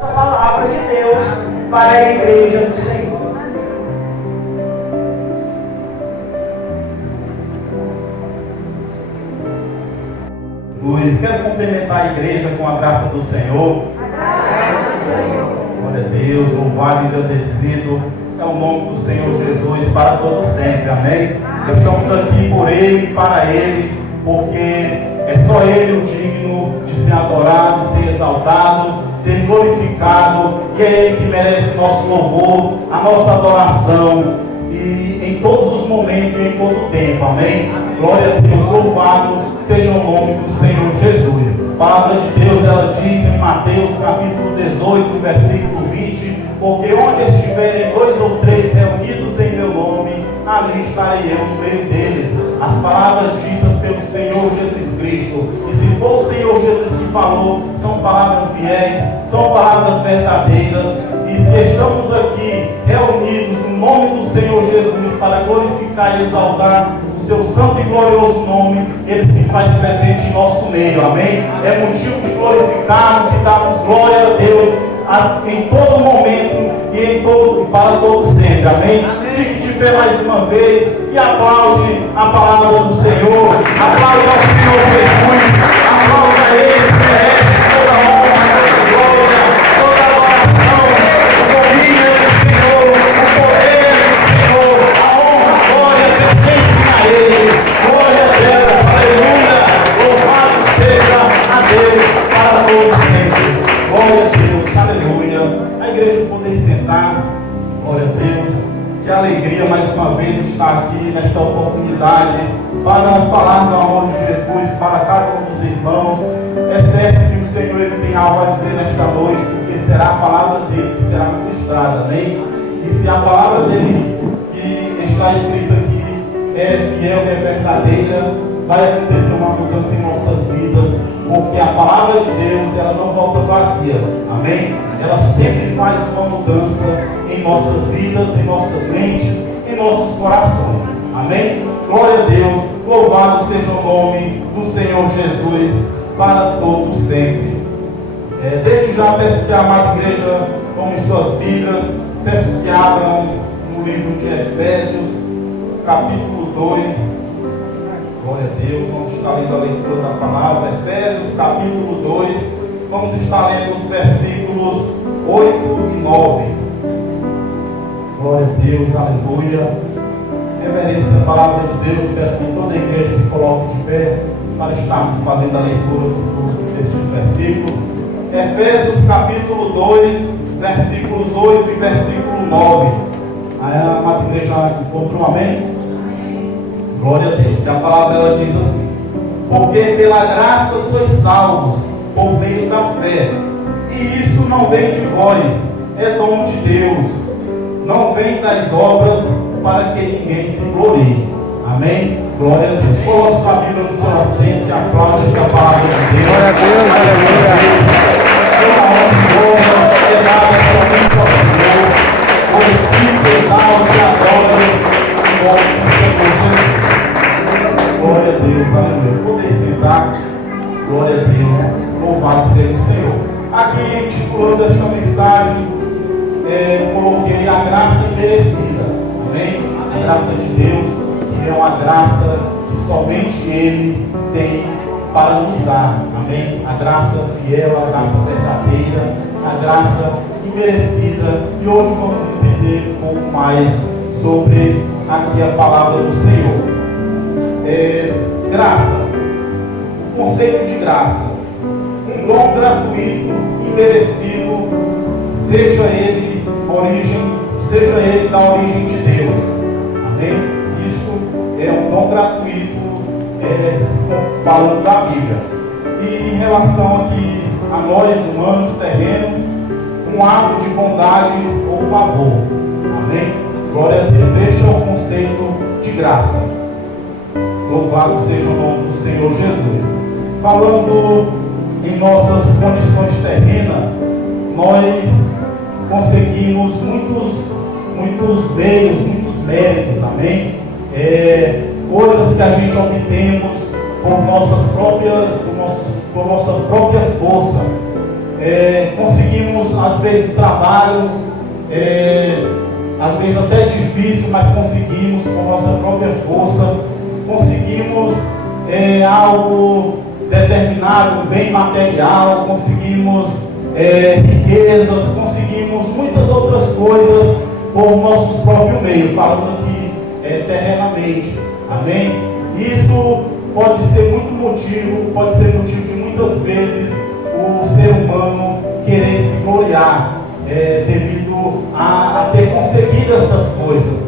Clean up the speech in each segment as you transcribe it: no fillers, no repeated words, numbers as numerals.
A palavra de Deus para a igreja do Senhor. Quero cumprimentar a igreja com a graça do Senhor. Glória a Deus, louvado e agradecido é o nome do Senhor Jesus para todo sempre, amém? Estamos aqui por Ele e para Ele, porque é só Ele o digno de ser adorado, ser exaltado, ser glorificado, e é Ele que merece o nosso louvor, a nossa adoração, e em todos os momentos e em todo o tempo, amém? Glória a Deus, louvado seja o nome do Senhor Jesus. A palavra de Deus, ela diz em Mateus capítulo 18, versículo 20, porque onde estiverem 2 ou 3 reunidos em meu nome, ali estarei eu no meio deles. As palavras ditas pelo Senhor Jesus Cristo, e se for o Senhor Jesus que falou, são palavras fiéis, são palavras verdadeiras, e se estamos aqui reunidos no nome do Senhor Jesus para glorificar e exaltar o seu santo e glorioso nome, Ele se faz presente em nosso meio, amém? É motivo de glorificarmos e darmos glória a Deus em todo momento e para todo sempre, amém? Fique de pé mais uma vez e aplaude a palavra do Senhor, aplaude ao Senhor Jesus, aplaude a Ele que merece toda a honra, toda a glória, toda a adoração, o domínio do Senhor, o poder do Senhor, a honra, a glória pertence a Ele. Glória a Deus, aleluia, louvado seja a Deus para todos sempre. Glória a Deus, aleluia. A igreja poder sentar, glória a Deus. Que alegria mais uma vez estar aqui nesta oportunidade para falar do amor de Jesus para cada um dos irmãos. É certo que o Senhor ele tem algo a dizer nesta noite, porque será a palavra dele que será ministrada, amém? E se a palavra dele que está escrita aqui é fiel e é verdadeira, vai acontecer uma mudança em nossas vidas, porque a palavra de Deus ela não volta vazia, amém? Ela sempre faz uma mudança em nossas vidas, em nossas mentes, em nossos corações, amém? Glória a Deus, louvado seja o nome do Senhor Jesus para todos sempre. Desde já peço que a amada igreja tome suas Bíblias, peço que abram no livro de Efésios, capítulo 2. Glória a Deus, vamos estar lendo a leitura da palavra, Efésios capítulo 2, vamos estar lendo os versículos 8 e 9. Glória a Deus, aleluia. Reverência à palavra de Deus, peço que toda a igreja se coloque de pé para estarmos fazendo a leitura destes versículos. Efésios capítulo 2, versículos 8 e versículo 9. A amada igreja encontrou, amém? Glória a Deus, que a palavra ela diz assim: porque pela graça sois salvos, por meio da fé, e isso não vem de vós, é dom de Deus, não vem das obras, para que ninguém se glorie. Amém? Glória a Deus. Coloque sua Bíblia no seu assento e aplaude esta palavra de Deus. Glória a Deus, aleluia. Toda a honra é dada somente ao Senhor, o Espírito exalte e adora o nome do Senhor Jesus. Glória a Deus, aleluia. Poder sentar, glória a Deus, louvado seja o Senhor. Aqui, intitulando esta mensagem, coloquei a graça merecida, amém? A graça de Deus, que é uma graça que somente Ele tem para nos dar, amém? A graça fiel, a graça verdadeira, a graça imerecida. E hoje vamos entender um pouco mais sobre aqui a palavra do Senhor. Graça, o conceito de graça, um dom gratuito e merecido, seja ele da origem de Deus, amém? Isto é um dom gratuito, falando da Bíblia. E em relação aqui a nós humanos terrenos, um ato de bondade ou favor, amém? Glória a Deus. Este é o conceito de graça. Louvado seja o nome do Senhor Jesus. Falando em nossas condições terrenas, nós conseguimos muitos meios, muitos méritos, amém? Coisas que a gente obtemos por nossa própria força. Conseguimos às vezes, no trabalho, às vezes até difícil, mas conseguimos com nossa própria força, conseguimos algo determinado, bem material, conseguimos riquezas, conseguimos muitas outras coisas por nossos próprios meios, falando aqui terrenamente, amém? Isso pode ser pode ser motivo de muitas vezes o ser humano querer se gloriar, devido a ter conseguido essas coisas.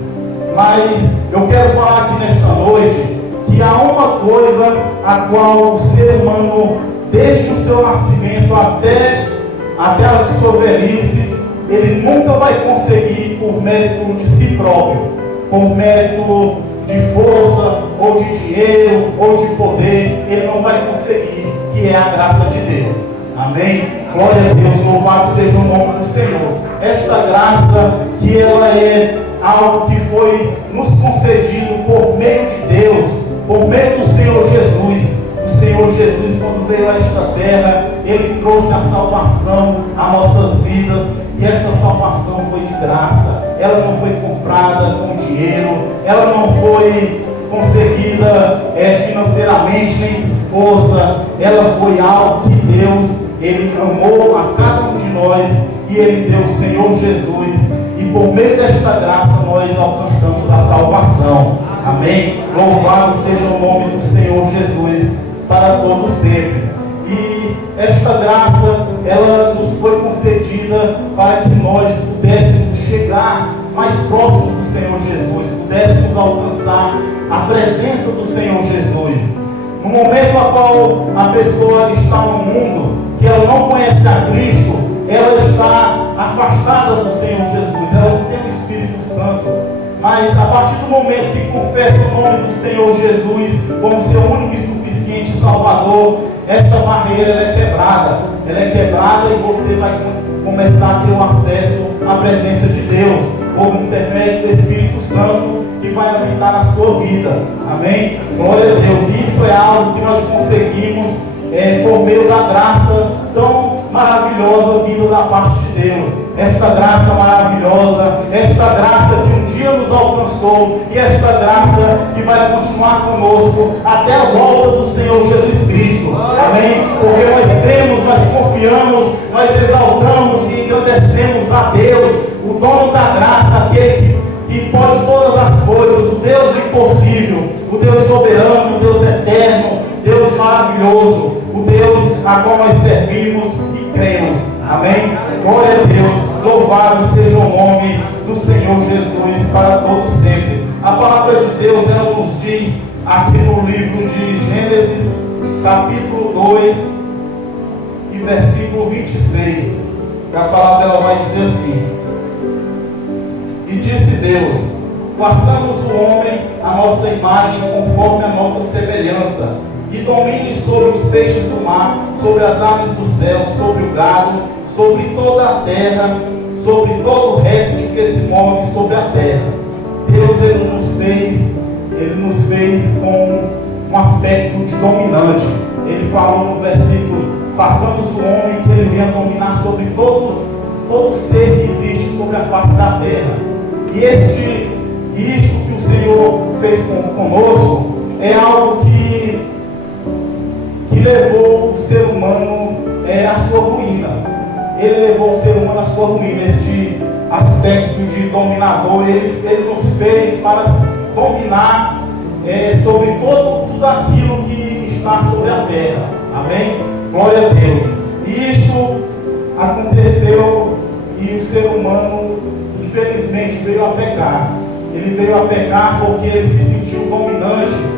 Mas eu quero falar aqui nesta noite que há uma coisa a qual o ser humano, desde o seu nascimento até a sua velhice, ele nunca vai conseguir por mérito de si próprio, por mérito de força, ou de dinheiro, ou de poder, ele não vai conseguir, que é a graça de Deus. Amém? Glória a Deus, louvado seja o nome do Senhor. Esta graça, que ela é algo que foi nos concedido por meio de Deus, por meio do Senhor Jesus. O Senhor Jesus, quando veio a esta terra, Ele trouxe a salvação às nossas vidas, e esta salvação foi de graça. Ela não foi comprada com dinheiro, ela não foi conseguida financeiramente, nem por força. Ela foi algo que Deus, Ele amou a cada um de nós, e Ele deu o Senhor Jesus, e por meio desta graça nós alcançamos a salvação. Amém? Louvado seja o nome do Senhor Jesus para todo sempre. E esta graça, ela nos foi concedida para que nós pudéssemos chegar mais próximos do Senhor Jesus, pudéssemos alcançar a presença do Senhor Jesus. No momento a qual a pessoa está no mundo, que ela não conhece a Cristo, ela está afastada do Senhor Jesus, ela não tem o Espírito Santo. Mas a partir do momento que confessa o nome do Senhor Jesus como seu único e suficiente Salvador, esta barreira ela é quebrada. Ela é quebrada e você vai começar a ter o acesso à presença de Deus, por intermédio do Espírito Santo, que vai habitar na sua vida. Amém? Glória a Deus. Isso é algo que nós conseguimos por meio da graça tão maravilhosa vinda da parte de Deus. Esta graça maravilhosa, esta graça que um dia nos alcançou, e esta graça que vai continuar conosco até a volta do Senhor Jesus Cristo. Amém? Porque nós cremos, nós confiamos, nós exaltamos e agradecemos a Deus, o dono da graça, aquele que pode todas as coisas, o Deus do impossível, o Deus soberano, o Deus eterno, Deus maravilhoso, o Deus a qual nós servimos e cremos. Amém? Glória a Deus, louvado seja o nome do Senhor Jesus para todos sempre. A palavra de Deus, ela nos diz aqui no livro de Gênesis, capítulo 2 e versículo 26, que a palavra ela vai dizer assim: e disse Deus, façamos o homem a nossa imagem conforme a nossa semelhança, e domine sobre os peixes do mar, sobre as aves do céu, sobre o gado, sobre toda a terra, sobre todo o réptil que se move sobre a terra. Deus ele nos fez com um aspecto de dominante. Ele falou no versículo: façamos o homem que ele venha dominar sobre todo ser que existe sobre a face da terra. E isto que o Senhor fez conosco é algo que levou o ser humano à sua ruína. Ele levou o ser humano à sua ruína. Este aspecto de dominador, ele nos fez para dominar sobre tudo aquilo que está sobre a terra. Amém? Glória a Deus. E isto aconteceu, e o ser humano infelizmente veio a pecar. Ele veio a pecar porque ele se sentiu dominante.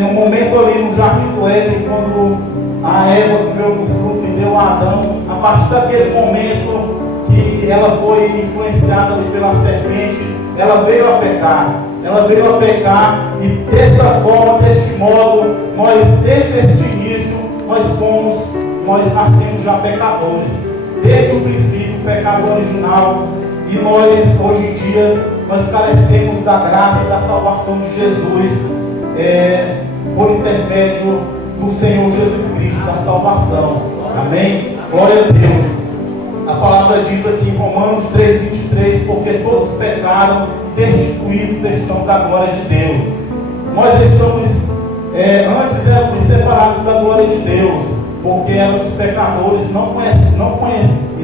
No momento ali no jardim do Éden, quando a Eva comeu do fruto e deu a Adão, a partir daquele momento que ela foi influenciada ali pela serpente, ela veio a pecar. Ela veio a pecar, e dessa forma, deste modo, nós desde este início, nós nascemos já pecadores. Desde o princípio, o pecado original, e nós, hoje em dia, nós carecemos da graça e da salvação de Jesus, por intermédio do Senhor Jesus Cristo, da salvação. Amém? Glória a Deus. A palavra diz aqui em Romanos 3,23, porque todos pecaram e destituídos estão da glória de Deus. Nós estamos, antes éramos separados da glória de Deus, porque éramos pecadores, e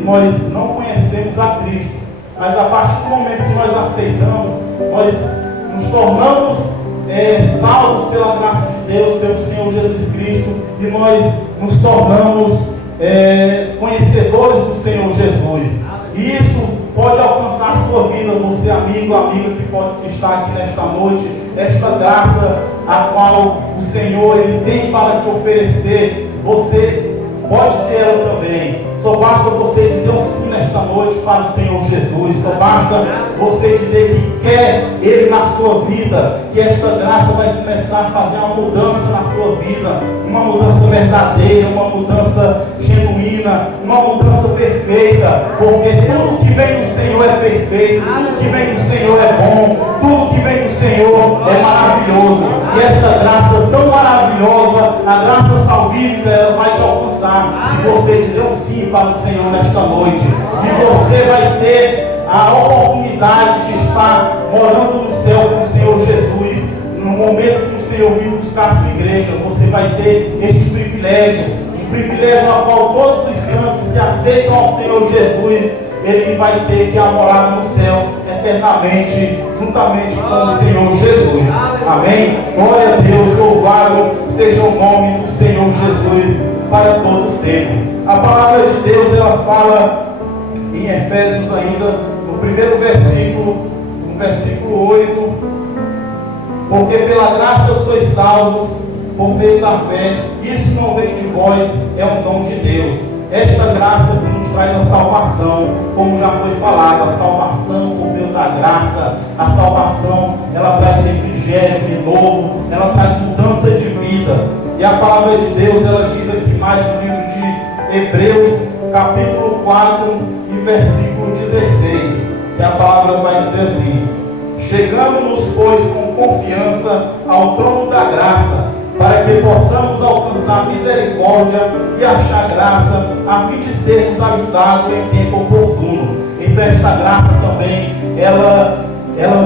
nós não conhecemos a Cristo. Mas a partir do momento que nós aceitamos, nós nos tornamos salvos pela graça de Deus, pelo Senhor Jesus Cristo, e nós nos tornamos conhecedores do Senhor Jesus. E isso pode alcançar a sua vida, você amigo, amiga que pode estar aqui nesta noite, esta graça a qual o Senhor ele tem para te oferecer, você pode ter ela também. Só basta você dizer um sim nesta noite para o Senhor Jesus. Só basta você dizer que quer Ele na sua vida, que esta graça vai começar a fazer uma mudança na sua vida, uma mudança verdadeira, uma mudança genuína, uma mudança perfeita, porque tudo que vem do Senhor é perfeito, tudo que vem do Senhor é bom, tudo que vem do Senhor é maravilhoso. E esta graça tão maravilhosa, a graça salvífica, ela vai te alcançar se você dizer um sim para o Senhor nesta noite. E você vai ter a oportunidade de estar morando no céu com o Senhor Jesus. No momento que o Senhor vir buscar a sua igreja, você vai ter este privilégio, um privilégio ao qual todos os santos que aceitam ao Senhor Jesus, ele vai ter que morar no céu eternamente, juntamente com o Senhor Jesus. Amém? Glória a Deus, louvado seja o nome do Senhor Jesus para todo sempre. A palavra de Deus, ela fala em Efésios ainda, no primeiro versículo, no versículo 8, porque pela graça sois salvos, por meio da fé, isso não vem de vós, é um dom de Deus. Esta graça que nos traz a salvação, como já foi falado, a salvação por meio da graça, a salvação, ela traz refrigério, renovo, ela traz mudança de vida. E a palavra de Deus, ela diz aqui mais no livro de Hebreus, capítulo 4 e versículo 16, que a palavra vai dizer assim: chegamos-nos, pois, com confiança ao trono da graça, para que possamos alcançar misericórdia e achar graça, a fim de sermos ajudados em tempo oportuno. Então esta graça também, ela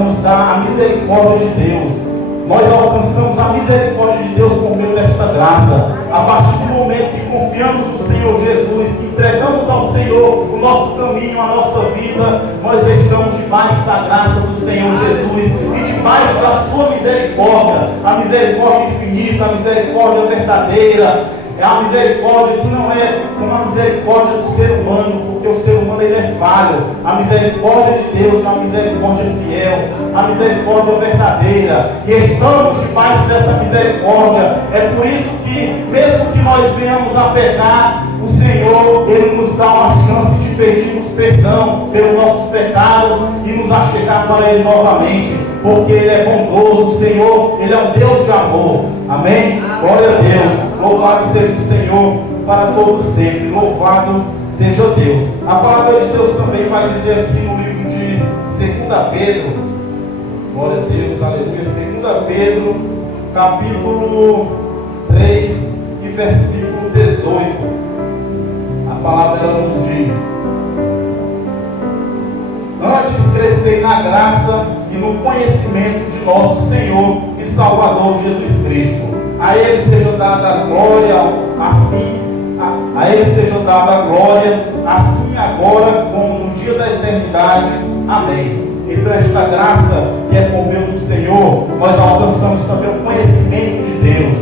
nos dá a misericórdia de Deus. Nós alcançamos a misericórdia de Deus por meio desta graça. A partir do momento que confiamos no Senhor Jesus, que entregamos ao Senhor o nosso caminho, a nossa vida, nós estamos debaixo da graça do Senhor Jesus e debaixo da sua misericórdia, a misericórdia infinita, a misericórdia verdadeira. É a misericórdia que não é como a misericórdia do ser humano, porque o ser humano ele é falho. A misericórdia de Deus é uma misericórdia fiel, a misericórdia verdadeira. E estamos debaixo dessa misericórdia. É por isso que, mesmo que nós venhamos a pecar, o Senhor, Ele nos dá uma chance de pedirmos perdão pelos nossos pecados e nos achegar para Ele novamente, porque Ele é bondoso. O Senhor, Ele é um Deus de amor. Amém? Glória a Deus. Louvado seja o Senhor para todos sempre. Louvado seja Deus. A palavra de Deus também vai dizer aqui no livro de 2 Pedro. Glória a Deus, aleluia. 2 Pedro, capítulo 3 e versículo 18. A palavra ela nos diz: antes crescei na graça e no conhecimento de nosso Senhor e Salvador Jesus Cristo. A Ele seja dada a glória, a Ele seja dada a glória, assim agora como no dia da eternidade. Amém. Então esta graça que é por meio do Senhor, nós alcançamos também o conhecimento de Deus.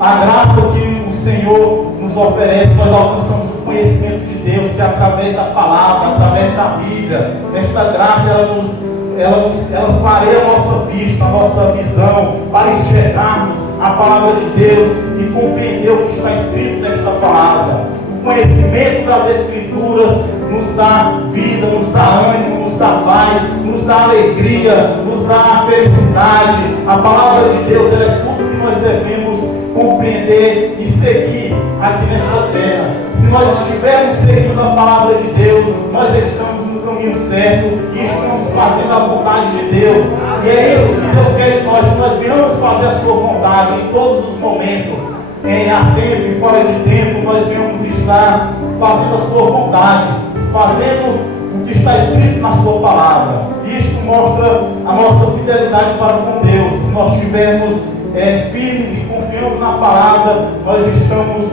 A graça que o Senhor nos oferece, nós alcançamos o conhecimento de Deus, que é através da palavra, através da Bíblia. Esta graça, ela clareia a nossa vista, a nossa visão, para enxergarmos a palavra de Deus e compreender o que está escrito nesta palavra. O conhecimento das Escrituras nos dá vida, nos dá ânimo, nos dá paz, nos dá alegria, nos dá felicidade. A palavra de Deus é tudo que nós devemos compreender e seguir aqui nesta terra. Se nós estivermos seguindo a palavra de Deus, nós estamos no caminho certo e estamos fazendo a vontade de Deus. E é isso que Deus quer de nós, que nós venhamos fazer a sua vontade em todos os momentos, a tempo e fora de tempo, nós venhamos estar fazendo a sua vontade. fazendo o que está escrito na sua palavra. Isto mostra a nossa fidelidade para com Deus. Se nós estivermos firmes e confiando na palavra, nós estaremos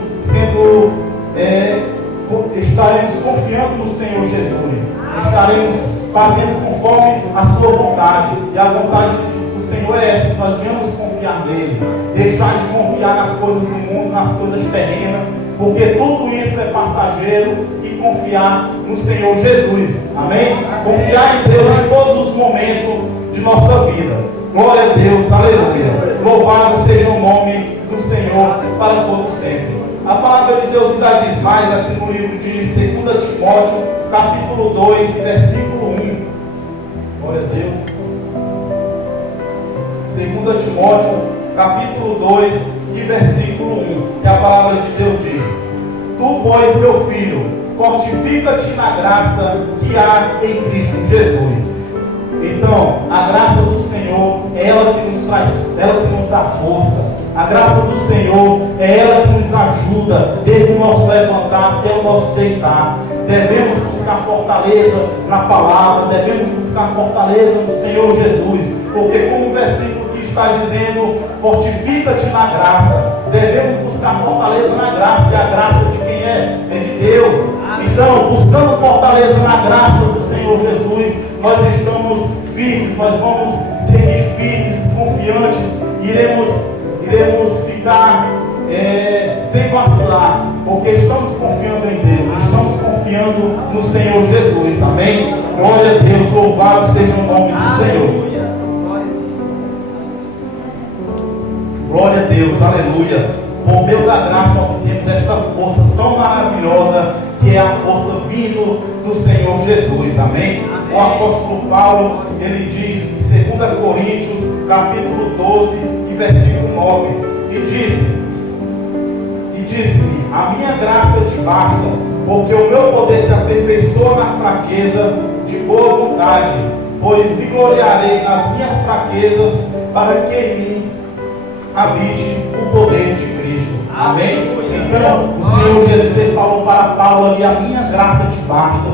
confiando no Senhor Jesus. Estaremos fazendo conforme a sua vontade. E a vontade do Senhor é essa, que nós venhamos confiar nele. Deixar de confiar nas coisas do mundo, nas coisas terrenas, porque tudo isso é passageiro, e confiar no Senhor Jesus. Amém? Confiar em Deus em todos os momentos de nossa vida. Glória a Deus, aleluia. Louvado seja o nome do Senhor para todo sempre. A palavra de Deus ainda diz mais aqui no livro de 2 Timóteo, capítulo 2, versículo 1. Glória a Deus. 2 Timóteo, capítulo 2, e versículo 1. Que a palavra de Deus diz: Tu, pois, meu filho, fortifica-te na graça que há em Cristo Jesus. Então, a graça do Senhor é ela que nos traz, ela que nos dá força. A graça do Senhor é ela que nos ajuda desde o nosso levantar até o nosso deitar. Devemos buscar fortaleza na palavra, devemos buscar fortaleza no Senhor Jesus, porque como o versículo que está dizendo, fortifica-te na graça, devemos buscar fortaleza na graça, e a graça de quem é? É de Deus. Então, buscando fortaleza na graça do Senhor Jesus, nós estamos firmes, nós vamos seguir firmes, confiantes, iremos ficar sem vacilar, porque estamos confiando em Deus, estamos confiando no Senhor Jesus. Amém? Glória a Deus, louvado seja o nome do Senhor. Glória a Deus, aleluia. Por meio da graça obtemos esta força tão maravilhosa, que é a força vindo do Senhor Jesus. Amém? O apóstolo Paulo, ele diz em 2 Coríntios, capítulo 12, e versículo 9, e disse-me: a minha graça te basta, porque o meu poder se aperfeiçoa na fraqueza. De boa vontade, pois me gloriarei nas minhas fraquezas, para que em mim habite o poder de Cristo. Amém? Então, o Senhor Jesus, ele falou para Paulo ali: a minha graça te basta.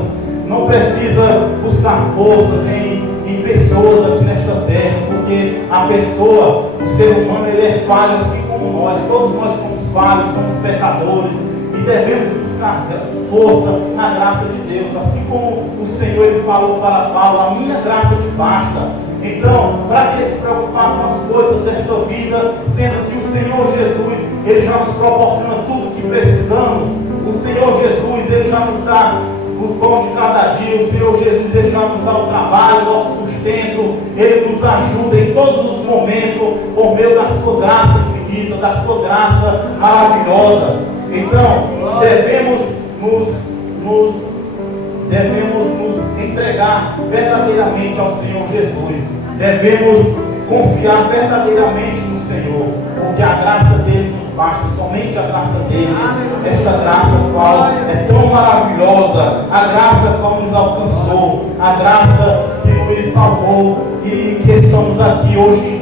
Não precisa buscar forças em pessoas aqui nesta terra, porque a pessoa, o ser humano, ele é falho assim como nós. Todos nós somos falhos, somos pecadores, e devemos buscar força na graça de Deus. Assim como o Senhor, ele falou para Paulo: a minha graça te basta. Então, para que se preocupar com as coisas desta vida, sendo que o Senhor Jesus, ele já nos proporciona tudo o que precisamos. O Senhor Jesus, ele já nos dá o pão de cada dia. O Senhor Jesus, ele já nos dá o trabalho, o nosso sustento. Ele nos ajuda em todos os momentos, por meio da sua graça infinita, da sua graça maravilhosa. Então, devemos nos entregar verdadeiramente ao Senhor Jesus. Devemos confiar verdadeiramente no Senhor, porque a graça dele nos basta, somente a graça dele. Esta graça qual é tão maravilhosa, a graça qual nos alcançou, a graça que nos salvou, e que estamos aqui hoje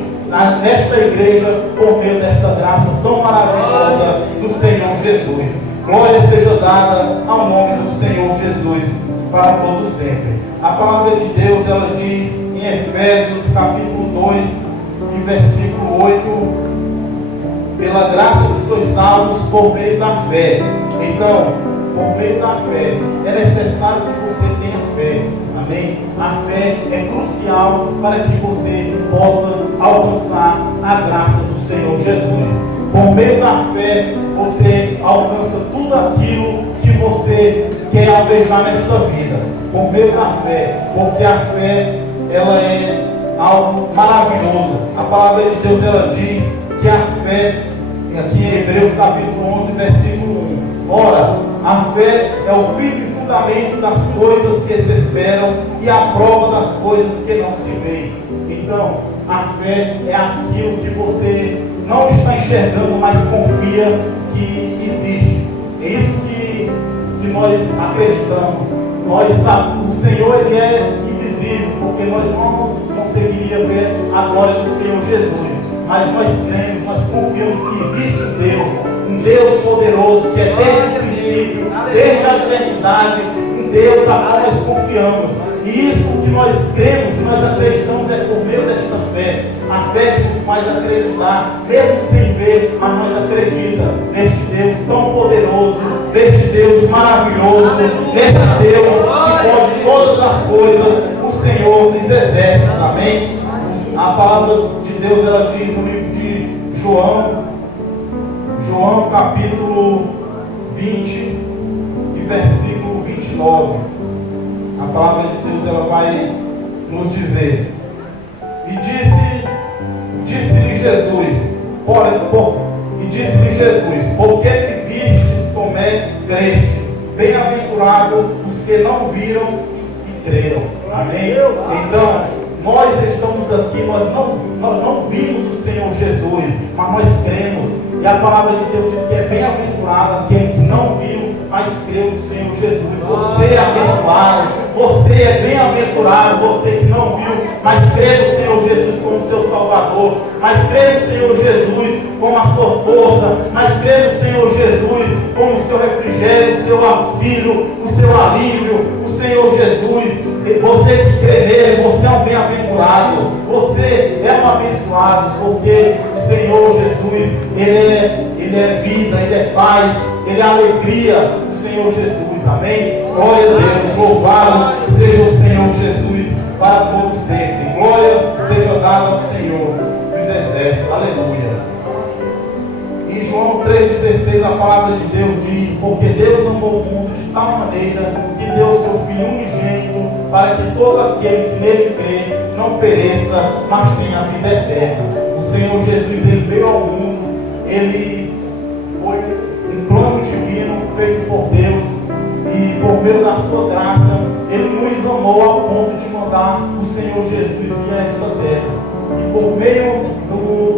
nesta igreja por meio desta graça tão maravilhosa do Senhor Jesus. Glória seja dada ao nome do Senhor Jesus para todo sempre. A palavra de Deus, ela diz em Efésios capítulo 2 e versículo 8: pela graça que sois salvos por meio da fé. Então, por meio da fé, é necessário que você tenha fé. Amém? A fé é crucial para que você possa alcançar a graça do Senhor Jesus. Por meio da fé, você alcança tudo aquilo que você quer almejar nesta vida. Por meio da fé, porque a fé, ela é algo maravilhoso. A palavra de Deus, ela diz que a fé, aqui em Hebreus capítulo 11, versículo 1: ora, a fé é o firme fundamento das coisas que se esperam e a prova das coisas que não se veem. Então, a fé é aquilo que você não está enxergando, mas confia que existe. É isso que nós acreditamos. Nós sabemos, o Senhor, ele é invisível, porque nós não conseguiríamos ver a glória do Senhor Jesus. Mas nós cremos, nós confiamos que existe um Deus poderoso, que é desde o princípio, desde a eternidade, um Deus a qual nós confiamos. E isso que nós cremos, que nós acreditamos é por meio desta fé. A fé que nos faz acreditar, mesmo sem ver, mas nós acreditamos neste Deus tão poderoso, neste Deus maravilhoso, neste Deus que pode todas as coisas, o Senhor dos exércitos. Amém? A palavra de Deus, ela diz no livro de João capítulo 20 e versículo 29. A palavra de Deus, ela vai nos dizer: e disse-lhe Jesus, por que me vistes, Tomé, creste? Bem-aventurados os que não viram e creram. Amém? Então, nós estamos aqui, nós não vimos o Senhor Jesus, mas nós cremos. E a palavra de Deus diz que é bem-aventurado aquele que não viu, mas creu no Senhor Jesus. Você é abençoado, você é bem-aventurado, você que não viu, mas crê no Senhor Jesus como seu Salvador, mas crê no Senhor Jesus como a sua força, mas crê no Senhor Jesus como o seu refrigério, o seu auxílio, o seu alívio, o Senhor Jesus. Você que crê nele, você é um bem-aventurado, você é um abençoado, porque o Senhor Jesus, Ele é vida, Ele é paz, Ele é alegria, o Senhor Jesus. Amém? Glória a Deus, louvado seja o Senhor Jesus para todo sempre. Glória seja dada ao Senhor dos exércitos. Aleluia. Em João 3,16 a palavra de Deus diz: porque Deus amou o mundo de tal maneira que deu o seu Filho unigênito, para que todo aquele que nele crê não pereça, mas tenha a vida eterna. O Senhor Jesus, Ele veio ao mundo, Ele foi um plano divino feito por Deus, e por meio da sua graça, Ele nos amou ao ponto de mandar o Senhor Jesus vir a esta terra. E por meio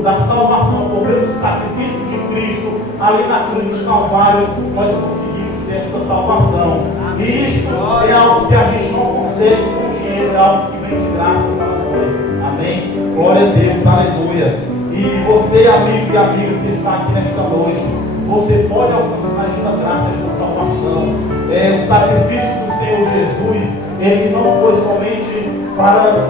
da salvação, por meio do sacrifício de Cristo, ali na cruz do Calvário, nós conseguimos ter esta salvação. E isto é algo que a gente não consegue com dinheiro, é algo que vem de graça para nós. Amém? Glória a Deus, aleluia. E você, amigo e amiga que está aqui nesta noite, você pode alcançar esta graça, esta salvação. O sacrifício do Senhor Jesus, ele não foi somente para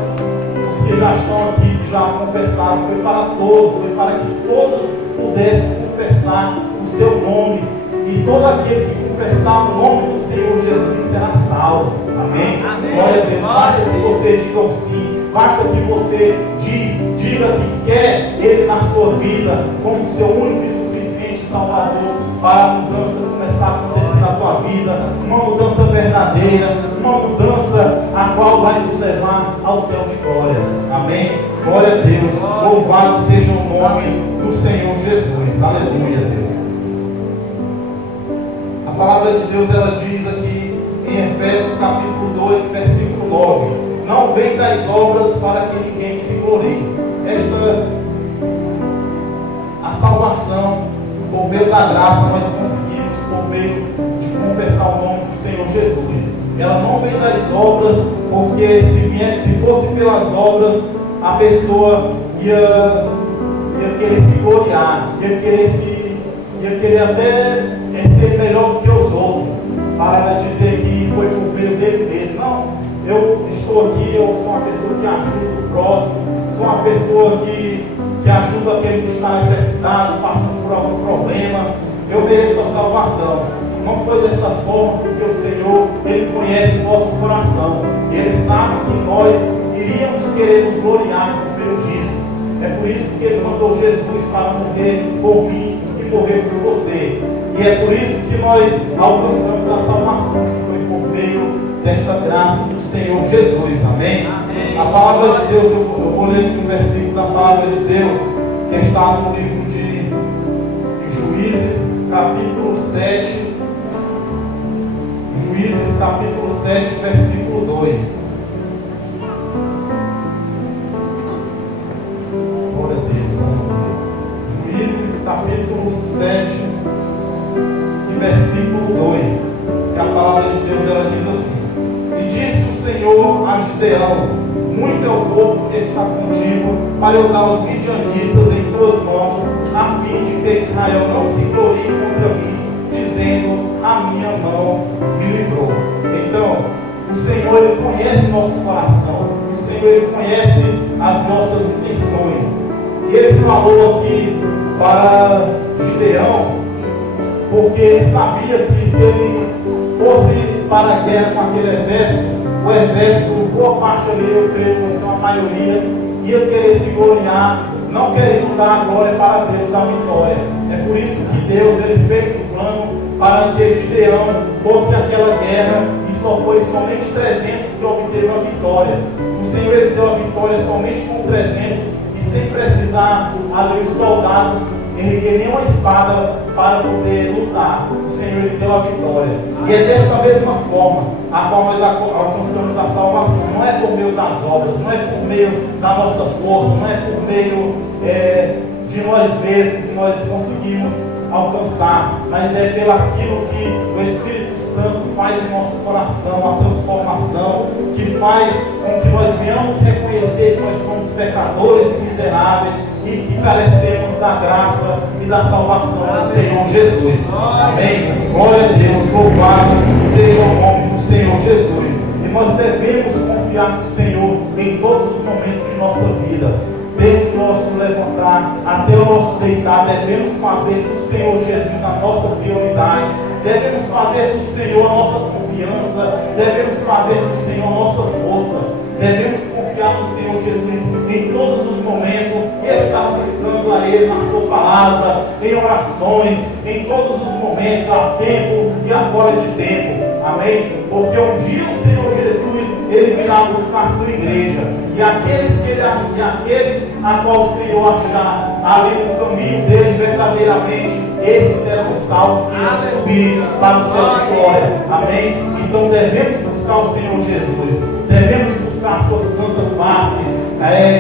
os que já estão aqui, que já confessaram, foi para todos, foi para que todos pudessem confessar o seu nome. E todo aquele que confessar o nome do Senhor Jesus será salvo. Amém? Glória a Deus. Basta que você diga o sim. Basta que você diga que quer Ele na sua vida como seu único e suficiente Salvador, para a mudança começar a acontecer na tua vida. Uma mudança verdadeira, uma mudança a qual vai nos levar ao céu de glória. Amém? Glória a Deus. Louvado seja o nome do Senhor Jesus. Aleluia, Deus. A palavra de Deus, ela diz aqui em Efésios capítulo 2, versículo 9: não vem das obras para que ninguém se glorie. A salvação, por meio da graça, nós conseguimos, por meio de confessar o nome do Senhor Jesus. Ela não vem das obras, porque se fosse pelas obras, a pessoa ia querer se gloriar, ia querer até ser melhor do que os outros, para dizer que foi por meio dele mesmo. Não, eu estou aqui, eu sou uma pessoa que ajuda o próximo, sou uma pessoa que ajuda aquele que está necessitado, passando por algum problema, eu mereço a salvação. Não foi dessa forma, porque o Senhor, Ele conhece o nosso coração, Ele sabe que nós iríamos querer nos gloriar por meio disso. É por isso que Ele mandou Jesus para morrer por mim e morrer por você. E é por isso que nós alcançamos a salvação, que foi por meio desta graça do Senhor Jesus. Amém? Amém. A palavra de Deus, eu vou ler aqui um versículo da palavra de Deus, que está no livro de Juízes, capítulo 7. Juízes, capítulo 7, versículo 2. Glória a Deus. Juízes, capítulo 7, versículo 2, que a palavra de Deus, ela diz assim: e disse o Senhor a Gideão: muito é o povo que está contigo, para eu dar os midianitas em tuas mãos, a fim de que Israel não se glorie contra mim, dizendo: a minha mão me livrou. Então, o Senhor, Ele conhece o nosso coração. O Senhor, Ele conhece as nossas intenções. E Ele falou aqui para Gideão, porque Ele sabia que se ele fosse para a guerra com aquele exército, o exército, boa parte ali, eu creio, então a maioria, ia querer se gloriar, não querendo dar a glória para Deus da vitória. É por isso que Deus, Ele fez o plano para que Gideão fosse àquela guerra, e só foi somente 300 que obteve a vitória. O Senhor, Ele deu a vitória somente com 300, e sem precisar ali os soldados erguer nenhuma espada para poder lutar. O Senhor, Ele deu a vitória. E é desta mesma forma a qual nós alcançamos a salvação. Não é por meio das obras, não é por meio da nossa força, não é por meio de nós mesmos que nós conseguimos alcançar, mas é pelo aquilo que o Espírito Santo faz em nosso coração, a transformação que faz com que nós venhamos reconhecer que nós somos pecadores e miseráveis e que carecemos da graça e da salvação do Senhor Jesus. Amém? Glória a Deus, louvado seja o nome do Senhor Jesus. E nós devemos confiar no Senhor em todos os momentos de nossa vida. Desde o nosso levantar até o nosso deitar, devemos fazer do Senhor Jesus a nossa prioridade, devemos fazer do Senhor a nossa confiança, devemos fazer do Senhor a nossa força, devemos confiar no Senhor Jesus em todos os momentos e estar buscando a Ele na sua palavra, em orações, em todos os momentos, a tempo e a fora de tempo. Amém? Porque um dia o Senhor Jesus, Ele virá buscar a sua igreja, e aqueles a qual o Senhor achar ali no caminho dele verdadeiramente, esses serão salvos que irão subir para o céu de glória. Amém? Então devemos buscar o Senhor Jesus, devemos buscar a sua santa face,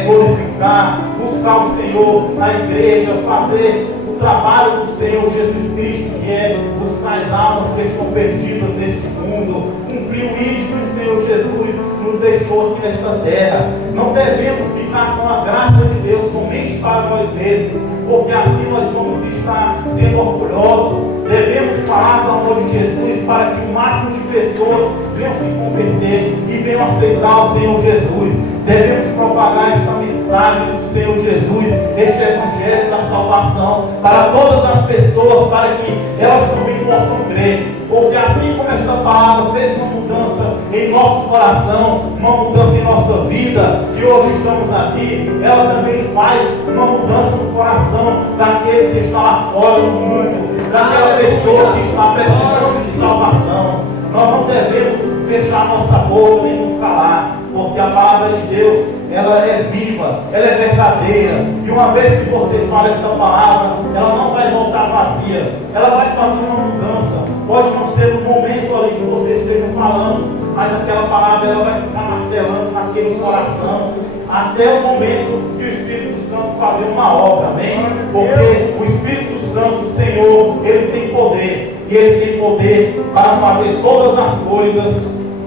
glorificar, buscar o Senhor na igreja, fazer o trabalho do Senhor Jesus Cristo, que é buscar as almas que estão perdidas neste mundo, cumprir o ide que o Senhor Jesus nos deixou aqui nesta terra. Não devemos ficar com a graça de Deus somente para nós mesmos, porque assim nós vamos estar sendo orgulhosos. Devemos falar do amor de Jesus para que o máximo de pessoas venham se converter e venham aceitar o Senhor Jesus. Devemos propagar esta mensagem do Senhor Jesus, este evangelho da salvação, para todas as pessoas, para que elas também possam crer. Porque assim como esta palavra fez uma mudança em nosso coração, uma mudança em nossa vida, que hoje estamos aqui, ela também faz uma mudança no coração daquele que está lá fora no mundo, daquela pessoa que está precisando de salvação. Nós não devemos fechar nossa boca nem nos calar, porque a palavra de Deus, ela é viva, ela é verdadeira, e uma vez que você fala esta palavra, ela não vai voltar vazia, ela vai fazer uma mudança. Pode não ser no momento ali que você esteja falando, mas aquela palavra ela vai ficar martelando naquele coração, até o momento que o Espírito Santo fazer uma obra, amém? Porque o Espírito Santo, o Senhor, Ele tem poder, e Ele tem poder para fazer todas as coisas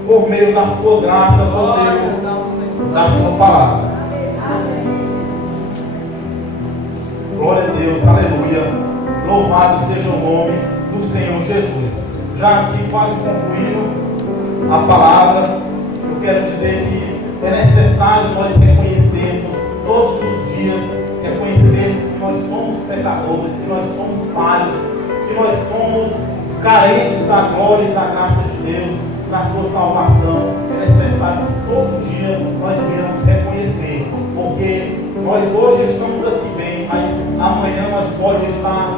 por meio da sua graça, por meio da sua palavra. Glória a Deus, aleluia. Louvado seja o nome do Senhor Jesus. Já aqui quase concluindo a palavra, eu quero dizer que é necessário nós reconhecermos todos os dias, reconhecermos que nós somos pecadores, que nós somos falhos, que nós somos carentes da glória e da graça de Deus, na sua salvação. É necessário que todo dia nós venhamos reconhecer, porque nós hoje estamos aqui bem, mas amanhã nós podemos estar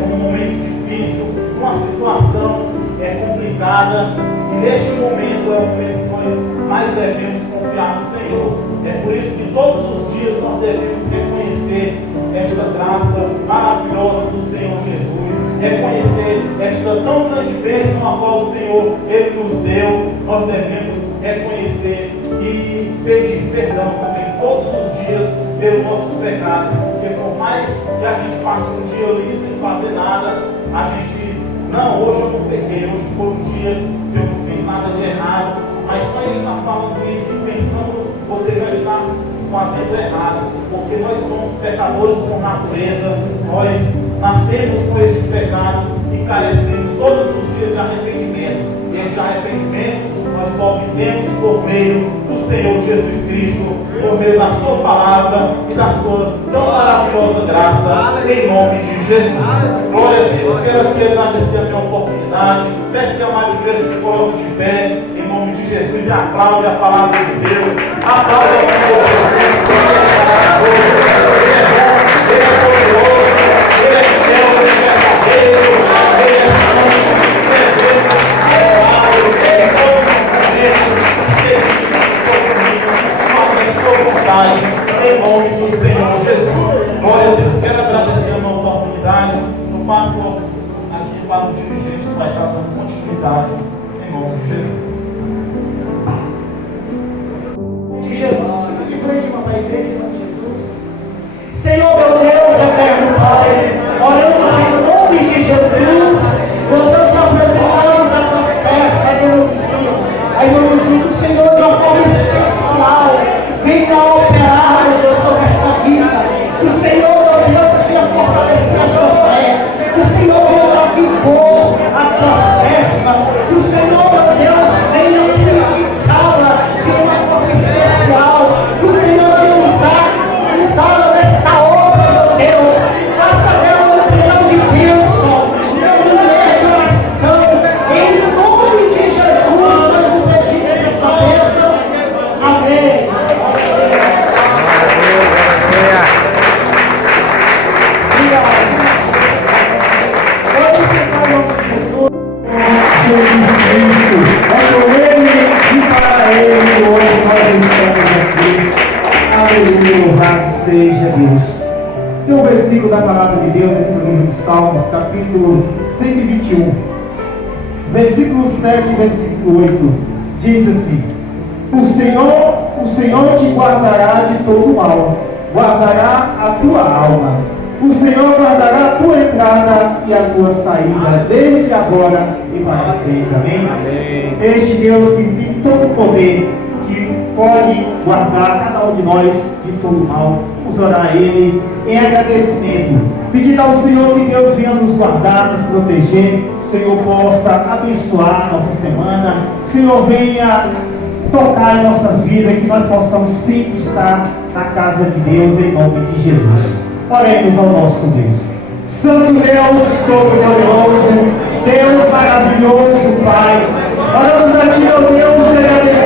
num momento difícil, numa situação complicada, e neste momento é o momento que nós mais devemos confiar no Senhor. É por isso que todos os dias nós devemos reconhecer esta graça maravilhosa do Senhor Jesus, reconhecer esta tão grande bênção a qual o Senhor Ele nos deu. Nós devemos reconhecer e pedir perdão também todos os dias pelos nossos pecados, porque por mais que a gente passe um dia ali sem fazer nada, a gente, não, hoje eu não pequei, hoje foi um dia que eu não fiz nada de errado, mas só ele está falando isso e pensando, você já está fazendo errado, porque nós somos pecadores por natureza, nós nascemos com este pecado e carecemos todos os dias de arrependimento. E esse arrependimento nós só obtemos por meio do Senhor Jesus Cristo, por meio da sua palavra e da sua tão maravilhosa graça, em nome de Jesus. Glória a Deus. Quero aqui agradecer a minha oportunidade. Peço que a amada igreja se coloque de pé, em nome de Jesus, e aplaude a palavra de Deus. Aplaude a Senhor Jesus. Ele é bom, Ele é poderoso, Ele é fiel, Ele é verdadeiro, Ele é santo, Ele é Deus, Ele é palavra, Ele é todo sua vontade, em nome do Senhor Jesus. Glória a Deus. Quero agradecer a minha oportunidade. Eu passo aqui para o dirigente que vai estar dando continuidade, em nome de Jesus. De Jesus, fica de frente, papai, igreja, em nome de Jesus. Senhor, meu Deus, eterno Pai, oramos em nome de Jesus. Meu Deus, apresentamos a tua serva, a irmãozinha do Senhor de uma forma especial. Venha operar, meu Deus, sobre esta vida. O Senhor, meu Deus, venha fortalecer a sua fé. O Senhor venha dar vigor à tua serva. O Senhor, meu Deus, venha purificá-la de uma forma especial. O Senhor venha usá-la nesta obra, meu Deus. Faça dela um milhão de bênção, uma mulher de oração. Em nome de Jesus, nós o pedimos essa bênção. Amém. Jesus Cristo, é por Ele e para Ele hoje nós estamos aqui. Aleluia, louvado seja Deus. Tem um versículo da palavra de Deus aqui no livro de Salmos, capítulo 121, versículo 7 e versículo 8, diz assim: o Senhor te guardará de todo mal, guardará a tua alma. O Senhor guardará a tua entrada e a tua saída, desde agora e para sempre. Amém? Amém. Este Deus que tem todo o poder, que pode guardar cada um de nós de todo mal. Vamos orar a Ele em agradecimento, pedindo ao Senhor que Deus venha nos guardar, nos proteger. O Senhor possa abençoar nossa semana. O Senhor venha tocar em nossas vidas, que nós possamos sempre estar na casa de Deus, em nome de Jesus. Oremos ao nosso Deus. Santo Deus, Todo-Poderoso, Deus maravilhoso, Pai. Oramos a Ti, ó Deus, agradecemos.